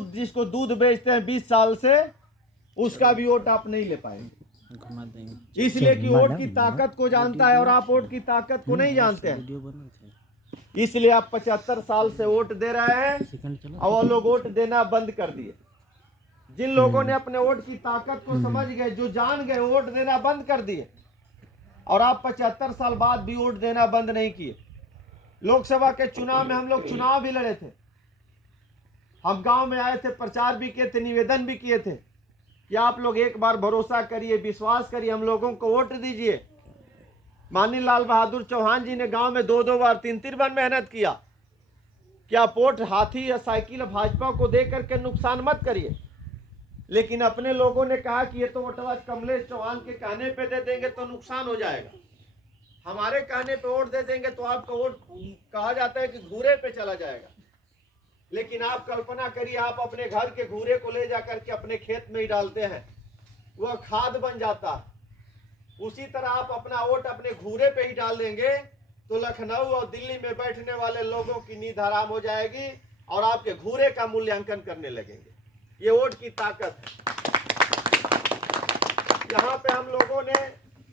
दूध जिसको दूध बेचते हैं 20 साल से, उसका भी वोट आप नहीं ले पाएंगे। इसलिए कि वोट की ताकत को जानता है और आप वोट की ताकत को नहीं जानते हैं। इसलिए आप 75 साल से वोट दे रहे हैं और वो लोग वोट देना बंद कर दिए। जिन लोगों ने अपने वोट की ताकत को समझ गए, जो जान गए, वोट देना बंद कर दिए। और आप 75 साल बाद भी वोट देना बंद नहीं किए। लोकसभा के चुनाव में हम लोग चुनाव भी लड़े थे, हम गांव में आए थे, प्रचार भी किए थे, निवेदन भी किए थे कि आप लोग एक बार भरोसा करिए, विश्वास करिए, हम लोगों को वोट दीजिए। माननीय लाल बहादुर चौहान जी ने गांव में 2-2 बार 3-3 बार मेहनत किया कि आप वोट हाथी या साइकिल भाजपा को दे करके नुकसान मत करिए। लेकिन अपने लोगों ने कहा कि ये तो वोटवा कमलेश चौहान के कहने पे दे देंगे तो नुकसान हो जाएगा, हमारे कहने पे वोट दे देंगे तो आपका वोट कहा जाता है कि घूरे पे चला जाएगा। लेकिन आप कल्पना करिए, आप अपने घर के घूरे को ले जाकर के अपने खेत में ही डालते हैं, वह खाद बन जाता है। उसी तरह आप अपना वोट अपने घूरे पे ही डाल देंगे तो लखनऊ और दिल्ली में बैठने वाले लोगों की नींद हराम हो जाएगी और आपके घूरे का मूल्यांकन करने लगेंगे। ये वोट की ताकत है। यहाँ पे हम लोगों ने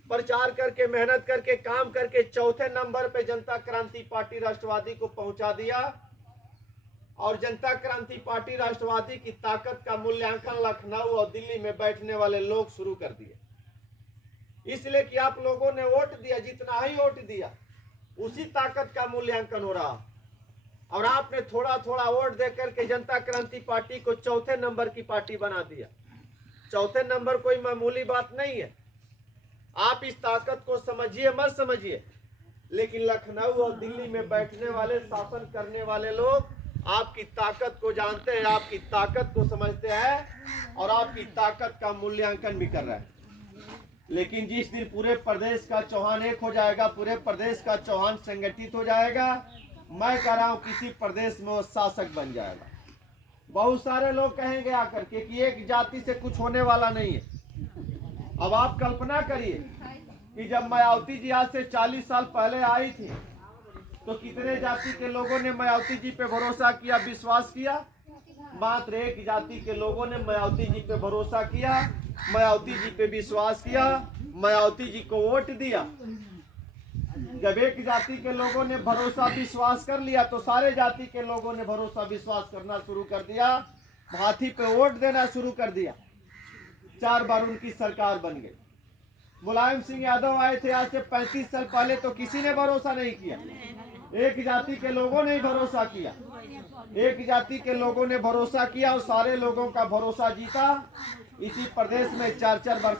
प्रचार करके, मेहनत करके, काम करके चौथे नंबर पे जनता क्रांति पार्टी राष्ट्रवादी को पहुंचा दिया। और जनता क्रांति पार्टी राष्ट्रवादी की ताकत का मूल्यांकन लखनऊ और दिल्ली में बैठने वाले लोग शुरू कर दिए। इसलिए कि आप लोगों ने वोट दिया, जितना ही वोट दिया उसी ताकत का मूल्यांकन हो रहा। और आपने थोड़ा थोड़ा वोट देकर के जनता क्रांति पार्टी को चौथे नंबर की पार्टी बना दिया। चौथे नंबर कोई मामूली बात नहीं है। आप इस ताकत को समझिए मत समझिए, लेकिन लखनऊ और दिल्ली में बैठने वाले, शासन करने वाले लोग आपकी ताकत को जानते हैं, आपकी ताकत को समझते हैं और आपकी ताकत का मूल्यांकन भी कर रहे हैं। लेकिन जिस दिन पूरे प्रदेश का चौहान एक हो जाएगा, पूरे प्रदेश का चौहान संगठित हो जाएगा, मैं कह रहा हूं किसी प्रदेश में वो शासक बन जाएगा। बहुत सारे लोग कहेंगे आकर के कि एक जाति से कुछ होने वाला नहीं है। अब आप कल्पना करिए कि जब मायावती जी आज से 40 साल पहले आई थी तो कितने जाति के लोगों ने मायावती जी पे भरोसा किया, विश्वास किया। मात्र एक जाति के लोगों ने मायावती जी पे भरोसा किया, मायावती जी पे विश्वास किया, मायावती जी को वोट दिया। जब एक जाति के लोगों ने भरोसा विश्वास कर लिया तो सारे जाति के लोगों ने भरोसा विश्वास करना शुरू कर दिया, हाथी पे वोट देना शुरू कर दिया। 4 बार उनकी सरकार बन गई। मुलायम सिंह यादव आए थे आज से 35 साल पहले तो किसी ने भरोसा नहीं किया। एक जाति के लोगों ने भरोसा किया, एक जाति के लोगों ने भरोसा किया और सारे लोगों का भरोसा जीता। इसी प्रदेश में 4-4 बार